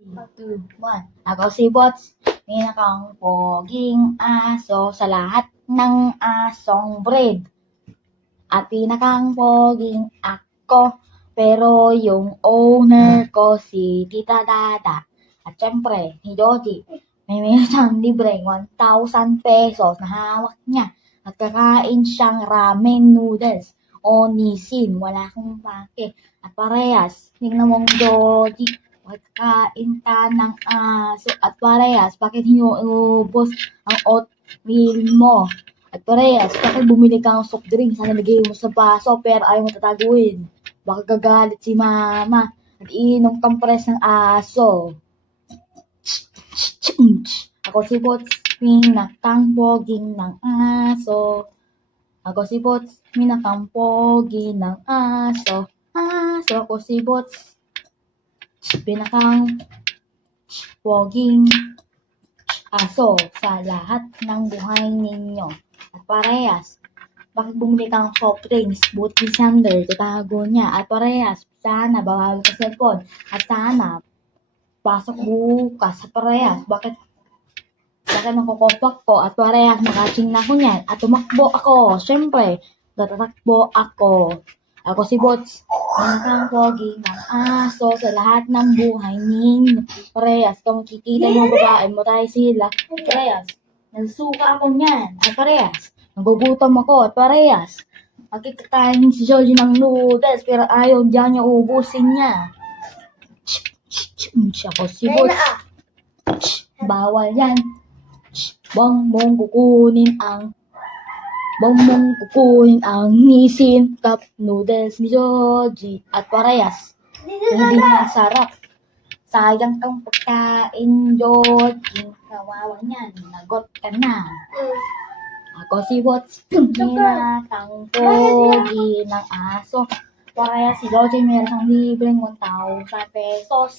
2, 1. Ako si Bots, pinakang poging aso sa lahat ng asong breed. At pinakang poging ako, pero yung owner ko si Tita Dada. At syempre, si Joji, may siyang libreng 1,000 pesos na hawak niya. At kakain siyang ramen noodles o nisin, wala akong pake. At parehas, tingnan mong Joji, kain ka ng aso at parehas, bakit hinuubos ang oatmeal mo? At parehas, bakit bumili ka ng soft drink? Sana lagay mo sa baso pero ayaw mo tataguin. Baka gagalit si mama at iinom kang pres ng aso. Ako si Bots, pinakang poging ng aso. Ako si Bots, pinakang pogi ng aso. Ako si Bots, pinakang poging aso sa lahat ng buhay ninyo. At parehas, bakit bumili kang soft drinks? Buti ni Sander, tatago niya. At parehas, sana bawal ka cellphone. At sana, pasok bukas. At parehas, bakit nakukopak ko? At parehas, nakaching na ko niyan. At tumakbo ako. Siyempre, tatakbo ako. Ako si Bots, pinakang pogi ng aso sa lahat ng buhay ninyo. Parehas, kung kikita mo babae mo tayo sila. Parehas, nagsuka ako niyan. At parehas, nagugutom ako. At parehas, makikikain si Joji ng noodles pero ayaw diyan niya ubusin niya. Ako si Bots, bawal yan. Bang mong kukunin ang nisin cup noodles ni Joji at parehas. Hindi na sarap. Sayang kang pagkain, Joji. Kawawa niyan. Nagot ka na. Ako si Bots, pinakang pogi ng aso. Parehas si Joji meron siyang libreng 1,000 pesos.